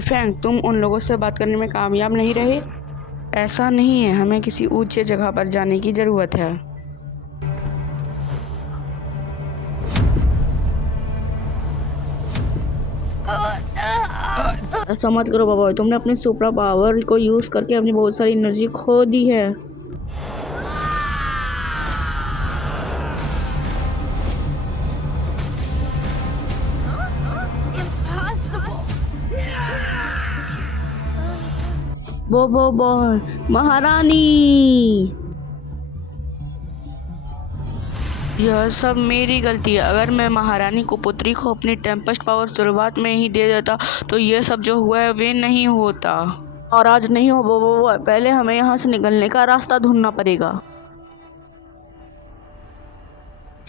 Fang, तुम उन लोगों से बात करने में कामयाब नहीं रहे? ऐसा नहीं है, हमें किसी ऊंचे जगह पर जाने की ज़रूरत है। ऐसा मत करो बाबा, तुमने अपने सुपर पावर को यूज़ करके अपनी बहुत सारी एनर्जी खो दी है। वो महारानी, यह सब मेरी गलती है। अगर मैं महारानी को पुत्री को अपनी टेम्पेस्ट पावर शुरुआत में ही दे देता तो यह सब जो हुआ है वे नहीं होता। और आज नहीं हो वो पहले हमें यहाँ से निकलने का रास्ता ढूंढना पड़ेगा।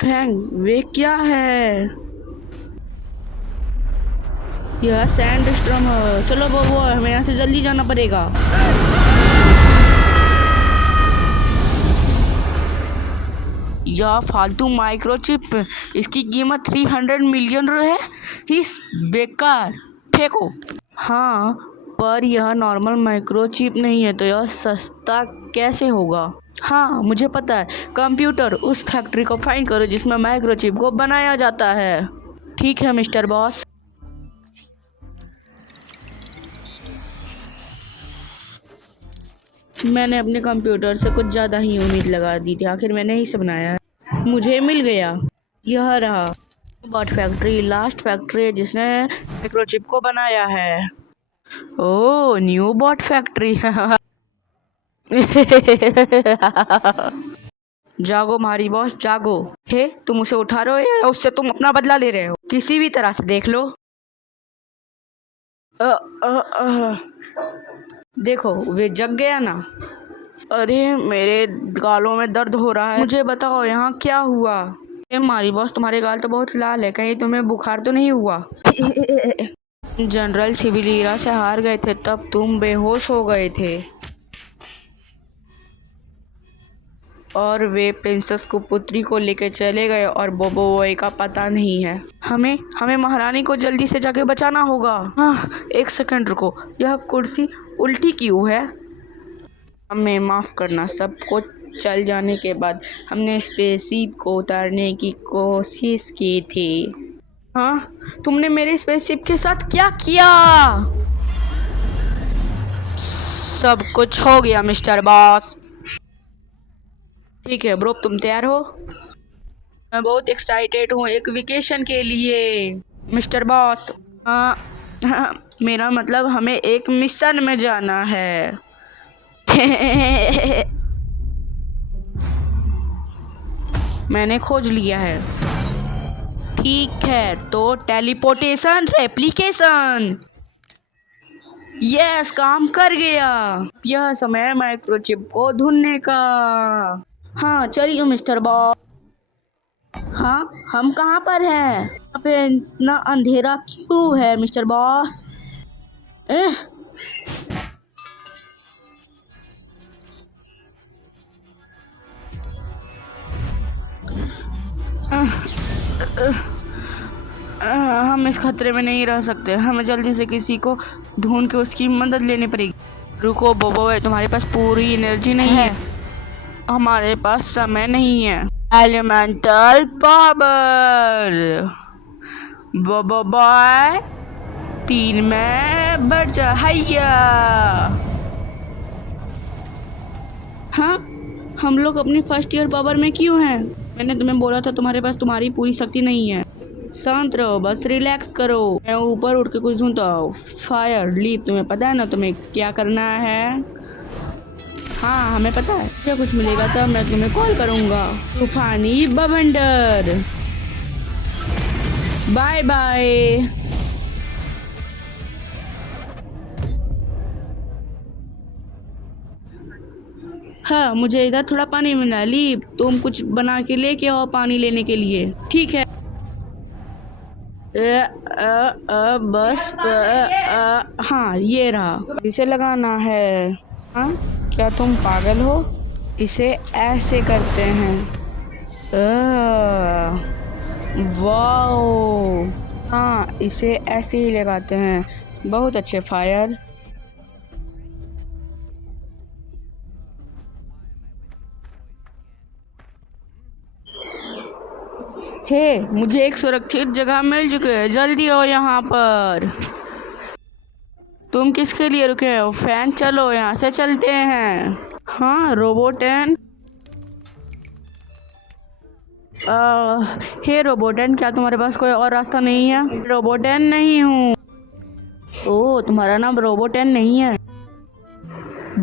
फैंग, वे क्या है? यह सैंड स्टॉर्म है। चलो वो हमें यहाँ से जल्दी जाना पड़ेगा। यह फालतू माइक्रोचिप, इसकी कीमत 300 मिलियन है। इस बेकार, फेंको। हाँ, पर यह नॉर्मल माइक्रोचिप नहीं है तो यह सस्ता कैसे होगा? हाँ मुझे पता है, कंप्यूटर, उस फैक्ट्री को फाइंड करो जिसमें माइक्रोचिप को बनाया जाता है। ठीक है मिस्टर बॉस। मैंने अपने कंप्यूटर से कुछ ज़्यादा ही उम्मीद लगा दी थी, आखिर मैंने ही से बनाया है। मुझे मिल गया, यह रहा। बॉट फैक्ट्री लास्ट फैक्ट्री है जिसने माइक्रोचिप को बनाया है। ओह, न्यू बॉट फैक्ट्री। जागो मारी बॉस, जागो। हे, तुम उसे उठा रहे हो या उससे तुम अपना बदला ले रहे हो? किसी भी तरह से देख लो। देखो, वे जग गया ना। अरे मेरे गालों में दर्द हो रहा है। मुझे बताओ यहाँ क्या हुआ? मारी बॉस, तुम्हारे गाल तो बहुत लाल है, कहीं तुम्हें बुखार तो नहीं हुआ? जनरल सिविलियरा से हार गए थे तब तुम बेहोश हो गए थे और वे प्रिंसेस को पुत्री को लेकर चले गए और बोबोए का पता नहीं है। हमें महारानी को जल्दी से जाके बचाना होगा। हाँ, एक सेकंड रुको, यह कुर्सी उल्टी क्यों है? हमें माफ़ करना, सब कुछ चल जाने के बाद हमने स्पेसशिप को उतारने की कोशिश की थी। हाँ, तुमने मेरे स्पेसशिप के साथ क्या किया? सब कुछ हो गया मिस्टर बॉस। ठीक है ब्रो, तुम तैयार हो? मैं बहुत एक्साइटेड हूँ एक वेकेशन के लिए मिस्टर बॉस। मेरा मतलब हमें एक मिशन में जाना है। मैंने खोज लिया है। ठीक है, तो टेलीपोर्टेशन रेप्लिकेशन, यस, काम कर गया। यह समय है माइक्रोचिप को ढूंढने का। हाँ चलिए मिस्टर बॉस। हाँ, हम कहाँ पर हैं? यहाँ पे इतना अंधेरा क्यों है मिस्टर बॉस? हम इस खतरे में नहीं रह सकते, हमें जल्दी से किसी को ढूंढ के उसकी मदद लेनी पड़ेगी। रुको बोबो, तुम्हारे पास पूरी एनर्जी नहीं है। हमारे पास समय नहीं है। एलिमेंटल पावर, बोबो बॉय, 3 में बढ़ जा, हैया। हाँ, हम लोग अपनी फर्स्ट ईयर पावर में क्यों हैं? मैंने तुम्हें बोला था तुम्हारे पास तुम्हारी पूरी शक्ति नहीं है। शांत रहो, बस रिलैक्स करो। मैं ऊपर उठ के कुछ ढूंढता हूँ। फायर लीप, तुम्हें पता है ना तुम्हें क्या करना है? हाँ हमें पता है। क्या कुछ मिलेगा तब मैं तुम्हें कॉल करूँगा। तूफानी बवंडर, बाय बाय। हाँ, मुझे इधर थोड़ा पानी मिला। लीप, तुम कुछ बना के लेके आओ पानी लेने के लिए। ठीक है। बस हाँ, ये रहा। इसे लगाना है। हाँ, क्या तुम पागल हो? इसे ऐसे करते हैं। वाओ, हाँ इसे ऐसे ही लगाते हैं। बहुत अच्छे फायर। हे, मुझे एक सुरक्षित जगह मिल चुकी है, जल्दी आओ यहाँ पर। तुम किसके लिए रुके हो? फैन, चलो यहाँ से चलते हैं। हाँ रोबोटन। हे रोबोटन, क्या तुम्हारे पास कोई और रास्ता नहीं है? रोबोटन नहीं हूँ। ओह, तुम्हारा नाम रोबोटन नहीं है।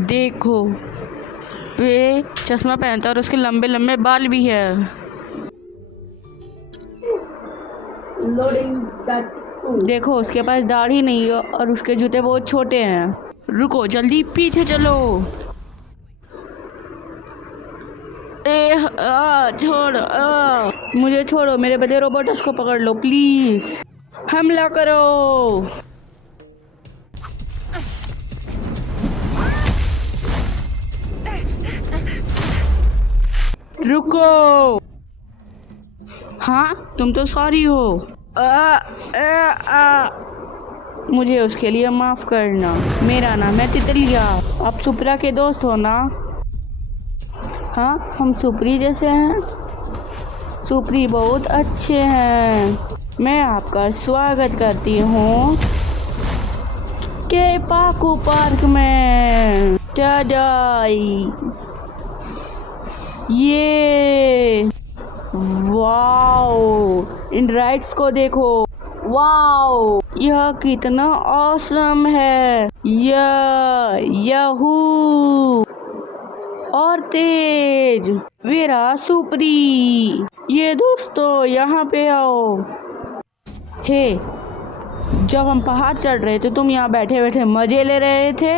देखो, वे चश्मा पहनता है और उसके लंबे लंबे बाल भी है। देखो, उसके पास दाढ़ी नहीं है और उसके जूते बहुत छोटे हैं। रुको, जल्दी पीछे चलो। छोड़, मुझे छोड़ो, मेरे बदले रोबोट्स को पकड़ लो प्लीज। हमला करो। रुको। हाँ, तुम तो सॉरी हो। मुझे उसके लिए माफ करना। मेरा नाम है तितलिया। आप सुप्रा के दोस्त हो ना? हाँ, हम सुप्री जैसे हैं। सुप्री बहुत अच्छे हैं। मैं आपका स्वागत करती हूँ के पाकू पार्क में। टाडाई, ये वाओ, इन राइड्स को देखो। वाओ, यह कितना ऑसम है। यहू और तेज। वीरा, सुप्री, ये दोस्तों यहाँ पे आओ। हे, जब हम पहाड़ चढ़ रहे थे तुम यहाँ बैठे बैठे मजे ले रहे थे।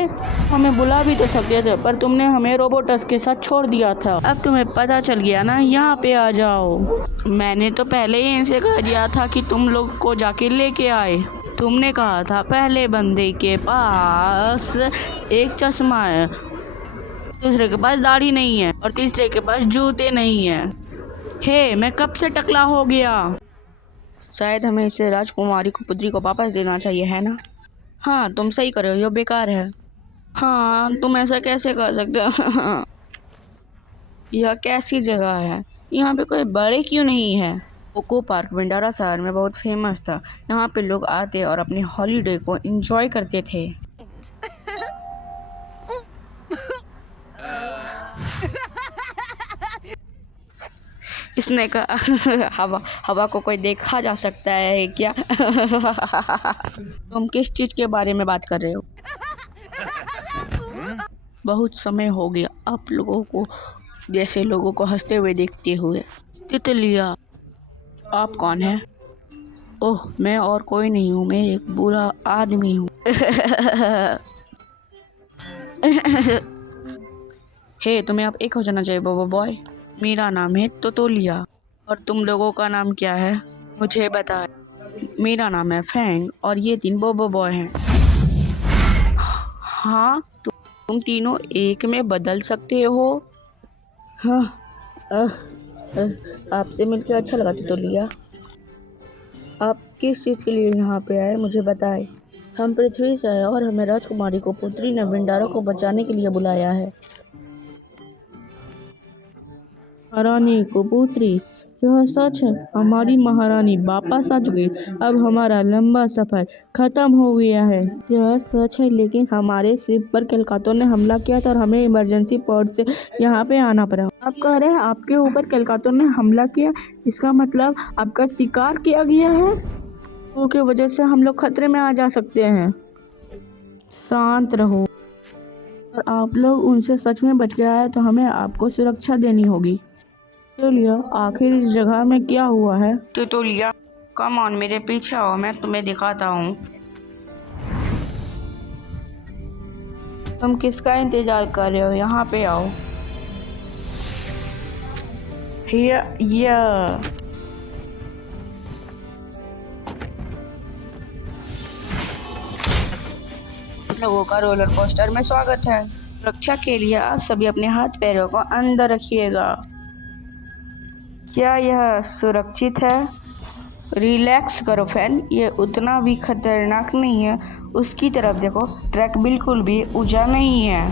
हमें बुला भी तो सकते थे, पर तुमने हमें रोबोट्स के साथ छोड़ दिया था। अब तुम्हें पता चल गया ना, यहाँ पे आ जाओ। मैंने तो पहले ही इनसे कह दिया था कि तुम लोग को जाके लेके आए। तुमने कहा था पहले बंदे के पास एक चश्मा है, दूसरे के पास दाढ़ी नहीं है और तीसरे के पास जूते नहीं है। हे, मैं कब से टकला हो गया। शायद हमें इसे राजकुमारी को पुत्री को वापस देना चाहिए, है ना? हाँ, तुम सही कर रहे हो, ये बेकार है। हाँ, तुम ऐसा कैसे कर सकते हो? यह कैसी जगह है? यहाँ पे कोई बड़े क्यों नहीं है? कोको पार्क भंडारा शहर में बहुत फेमस था। यहाँ पे लोग आते और अपने हॉलीडे को एंजॉय करते थे। इसने कहा हवा को कोई देखा जा सकता है क्या? तुम किस चीज के बारे में बात कर रहे हो? बहुत समय हो गया आप लोगों को जैसे लोगों को हंसते हुए देखते हुए। तितलिया, आप कौन है? ओह, मैं और कोई नहीं हूँ, मैं एक बुरा आदमी हूँ। हे, तुम्हें अब एक हो जाना चाहिए बोबो बॉय। मेरा नाम है तोतोलिया। और तुम लोगों का नाम क्या है? मुझे बताएं। मेरा नाम है फैंग और ये 3 बोबो बॉय हैं। हाँ, तुम तीनों एक में बदल सकते हो। हाँ, आपसे मिलकर अच्छा लगा तोतोलिया। आप किस चीज़ के लिए यहाँ पे आए, मुझे बताएं। हम पृथ्वी से हैं और हमें राजकुमारी को पुत्री ने भंडारा को बचाने के लिए बुलाया है। महारानी को पुत्री, यह सच है। हमारी महारानी वापस आ चुकी। अब हमारा लंबा सफर खत्म हो गया है। यह सच है, लेकिन हमारे शिप पर केलकातों ने हमला किया था और हमें इमरजेंसी पोर्ट से यहाँ पे आना पड़ा। आप कह रहे हैं आपके ऊपर केलकातों ने हमला किया? इसका मतलब आपका शिकार किया गया है। उसकी वजह से हम लोग खतरे में आ जा सकते हैं। शांत रहो। और आप लोग उनसे सच में बच गया है तो हमें आपको सुरक्षा देनी होगी। तितोलिया, आखिर इस जगह में क्या हुआ है? तितोलिया, कम ऑन, मेरे पीछे आओ, मैं तुम्हें दिखाता हूँ। तुम किसका इंतजार कर रहे हो? यहाँ पे आओ। लोगों का रोलर कोस्टर में स्वागत है। सुरक्षा के लिए आप सभी अपने हाथ पैरों को अंदर रखिएगा। क्या यह सुरक्षित है? रिलैक्स करो फैन, ये उतना भी खतरनाक नहीं है। उसकी तरफ देखो, ट्रैक बिल्कुल भी ऊंचा नहीं है।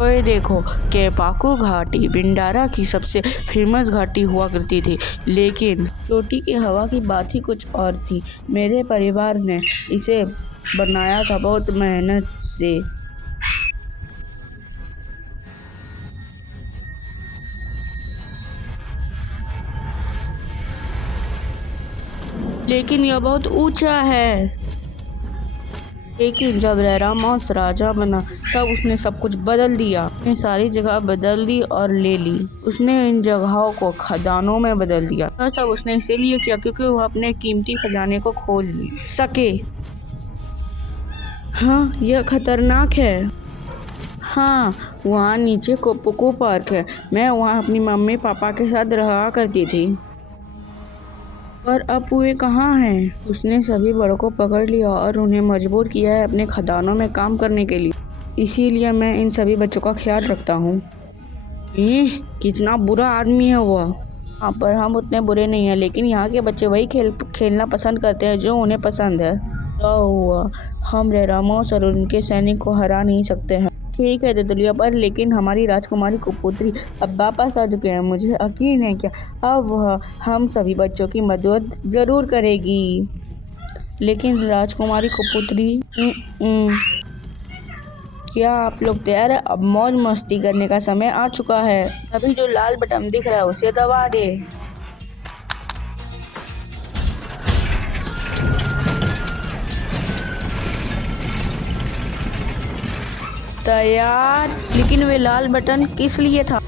ओए देखो, केपाको घाटी बिंडारा की सबसे फेमस घाटी हुआ करती थी, लेकिन चोटी की हवा की बात ही कुछ और थी। मेरे परिवार ने इसे बनाया था बहुत मेहनत से। लेकिन यह बहुत ऊंचा है। लेकिन जब रैरामोस राजा बना तब उसने सब कुछ बदल दिया। उसने सारी जगह बदल दी और ले ली। उसने इन जगहों को खदानों में बदल दिया। यह सब उसने इसीलिए किया क्योंकि वह अपने कीमती खजाने को खोज सके। हाँ, यह खतरनाक है। हाँ, वहाँ नीचे कोपोको पार्क है। मैं वहाँ अपनी मम्मी पापा के साथ रहा करती थी। और अब वे कहाँ हैं? उसने सभी बड़ों को पकड़ लिया और उन्हें मजबूर किया है अपने खदानों में काम करने के लिए। इसीलिए मैं इन सभी बच्चों का ख्याल रखता हूँ। कितना बुरा आदमी है वो। हाँ, पर हम उतने बुरे नहीं हैं। लेकिन यहाँ के बच्चे वही खेलना पसंद करते हैं जो उन्हें पसंद है। तो हुआ, हम रैरामोस और उनके सैनिक को हरा नहीं सकते हैं। ठीक है तितलिया, पर लेकिन हमारी राजकुमारी कुपुत्री अब वापस आ चुके हैं। मुझे यकीन है कि अब वह हम सभी बच्चों की मदद जरूर करेगी। लेकिन राजकुमारी कुपुत्री, क्या आप लोग तैयार हैं? अब मौज मस्ती करने का समय आ चुका है। अभी जो लाल बटन दिख रहा है उसे दबा दे। तैयार। लेकिन वे लाल बटन किस लिए था?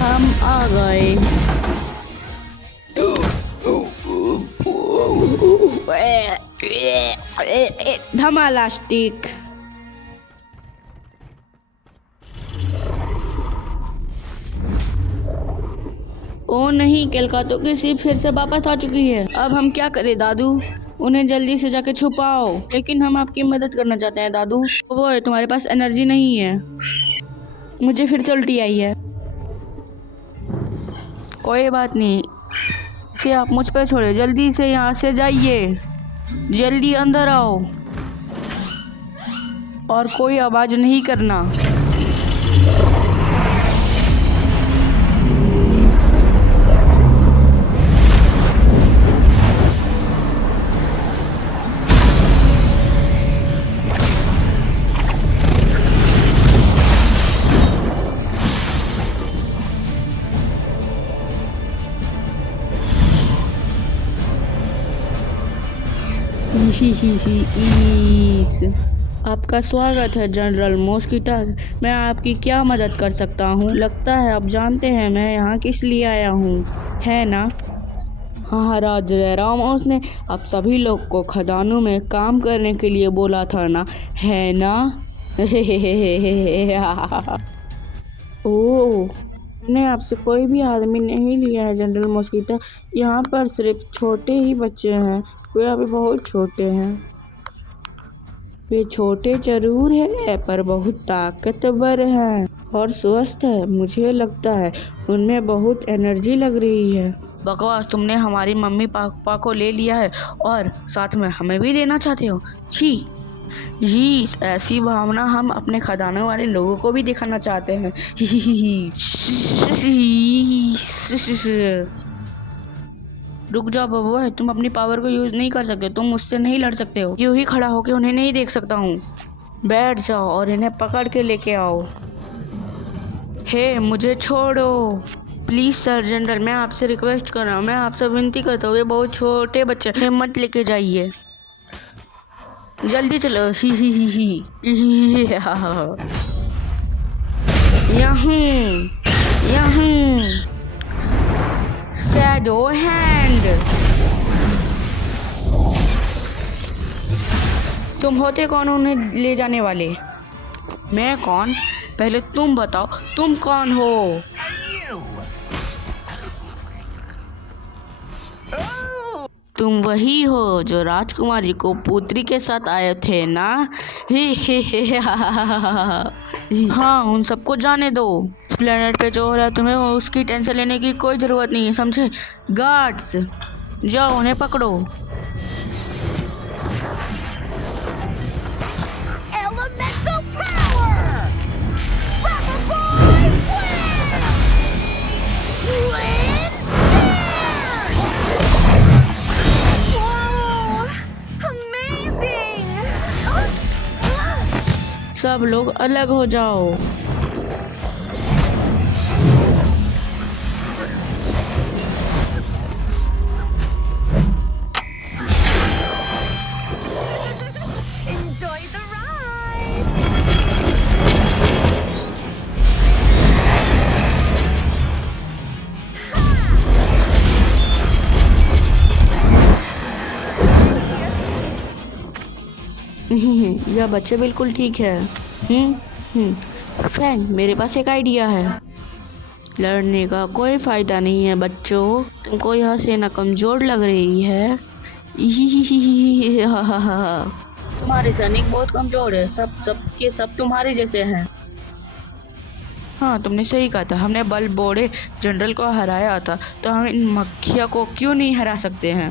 हम आ गए। धमालास्टिक। ओ नहीं, केलकातो की शिप फिर से वापस आ चुकी है। अब हम क्या करें दादू? उन्हें जल्दी से जाके छुपाओ। लेकिन हम आपकी मदद करना चाहते हैं दादू। वो तुम्हारे पास एनर्जी नहीं है। मुझे फिर से उल्टी आई है। कोई बात नहीं, इसे आप मुझ पर छोड़े। जल्दी से यहाँ से जाइए। जल्दी अंदर आओ और कोई आवाज नहीं करना। आपका स्वागत है जनरल मॉस्किटो। मैं आपकी क्या मदद कर सकता हूँ? लगता है आप जानते हैं मैं यहाँ किस लिए आया हूँ, है ना? हाँ, राज रैरामोस ने आप सभी लोग को खदानों में काम करने के लिए बोला था ना, है ना? ओह, हमने आपसे कोई भी आदमी नहीं लिया है जनरल मॉस्किटो। यहाँ पर सिर्फ छोटे ही बच्चे हैं। वे अभी बहुत छोटे हैं। वे छोटे जरूर हैं पर बहुत ताकतवर हैं और स्वस्थ है। मुझे लगता है उनमें बहुत एनर्जी लग रही है। बकवास, तुमने हमारी मम्मी पापा को ले लिया है और साथ में हमें भी लेना चाहते हो? छी जी, ऐसी भावना हम अपने खदानों वाले लोगों को भी दिखाना चाहते हैं। रुक जाओ बबुआ, तुम अपनी पावर को यूज नहीं कर सकते। तुम मुझसे नहीं लड़ सकते हो। यूं ही खड़ा होकर उन्हें नहीं देख सकता हूँ। बैठ जाओ और इन्हें पकड़ के लेके आओ। हे, मुझे छोड़ो प्लीज सर जनरल, मैं आपसे रिक्वेस्ट कर रहा हूँ। मैं आपसे विनती करता हूँ, ये बहुत छोटे बच्चे हैं, मत लेके जाइए। जल्दी चलो। यहाँ शैडो हैंड। तुम होते कौन उन्हें ले जाने वाले? मैं कौन? पहले तुम बताओ, तुम कौन हो? तुम वही हो जो राजकुमारी को पुत्री के साथ आए थे ना? ही हाँ, उन सबको जाने दो। इस प्लेनेट पे जो हो रहा है तुम्हें उसकी टेंशन लेने की कोई जरूरत नहीं है, समझे? गार्ड्स, जाओ उन्हें पकड़ो। Elemental power! Rubber Boy wins! Whoa! Amazing! सब लोग अलग हो जाओ। Enjoy the ride! यह बच्चे बिल्कुल ठीक है। फैन, मेरे पास एक आइडिया है। लड़ने का कोई फायदा नहीं है बच्चों, तुमको यह सेना कमजोर लग रही है। तुम्हारे सैनिक बहुत कमजोर है, सब तुम्हारे जैसे हैं। हाँ, तुमने सही कहा था। हमने बल बोड़े जनरल को हराया था, तो हम इन मक्खिया को क्यों नहीं हरा सकते हैं?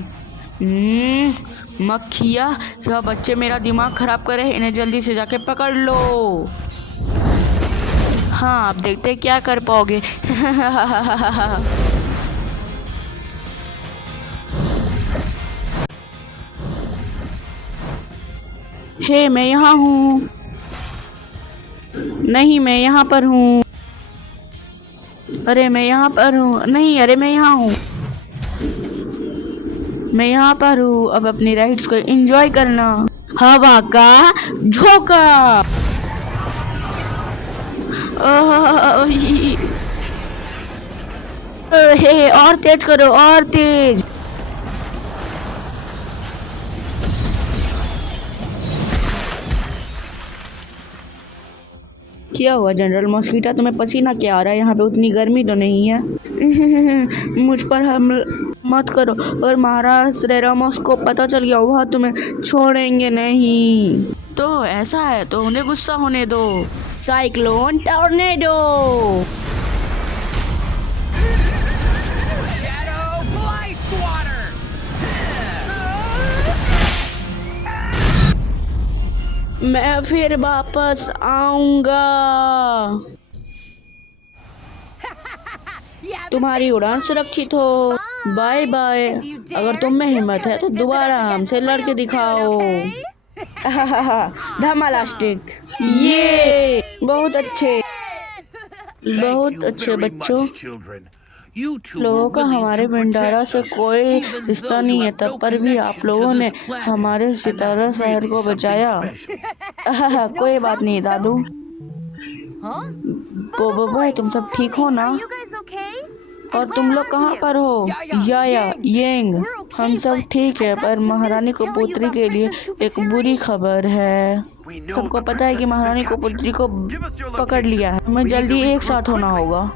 मक्खिया, सब बच्चे मेरा दिमाग खराब करे, इन्हें जल्दी से जाके पकड़ लो। हाँ, आप देखते क्या कर पाओगे। हे, मैं यहाँ हूँ। नहीं, मैं यहाँ पर हूँ। अरे मैं यहाँ पर हूँ। नहीं, अरे मैं यहाँ हूँ। मैं यहाँ पर हूँ। अब अपनी राइड्स को एंजॉय करना। हवा का झोंका। हे, और तेज करो, और तेज। क्या हुआ जनरल मॉस्किटो, तुम्हें पसीना क्या आ रहा है? यहाँ पे उतनी गर्मी तो नहीं है। मुझ पर हमला मत करो, और महाराज रेरामोस को पता चल गया वह तुम्हें छोड़ेंगे नहीं। तो ऐसा है तो उन्हें गुस्सा होने दो। Cyclone tornado. Shadow Ice Water! मैं फिर वापस आऊंगा। तुम्हारी उड़ान सुरक्षित हो। Bye bye. अगर तुम में हिम्मत है तो दोबारा हमसे लड़के दिखाओ। धमालास्टिक। ये बहुत अच्छे बच्चों। लोगों का हमारे भंडारा से कोई रिश्ता नहीं है, तब पर भी आप लोगों ने हमारे सितारा शहर को बचाया। कोई बात नहीं दादू। बोबो, तुम सब ठीक हो ना? और तुम लोग कहाँ पर हो? याया, येंग, हम सब ठीक है, पर महारानी को पुत्री के लिए एक बुरी खबर है। सबको पता है कि महारानी को पुत्री को पकड़ लिया है। हमें जल्दी एक साथ होना होगा।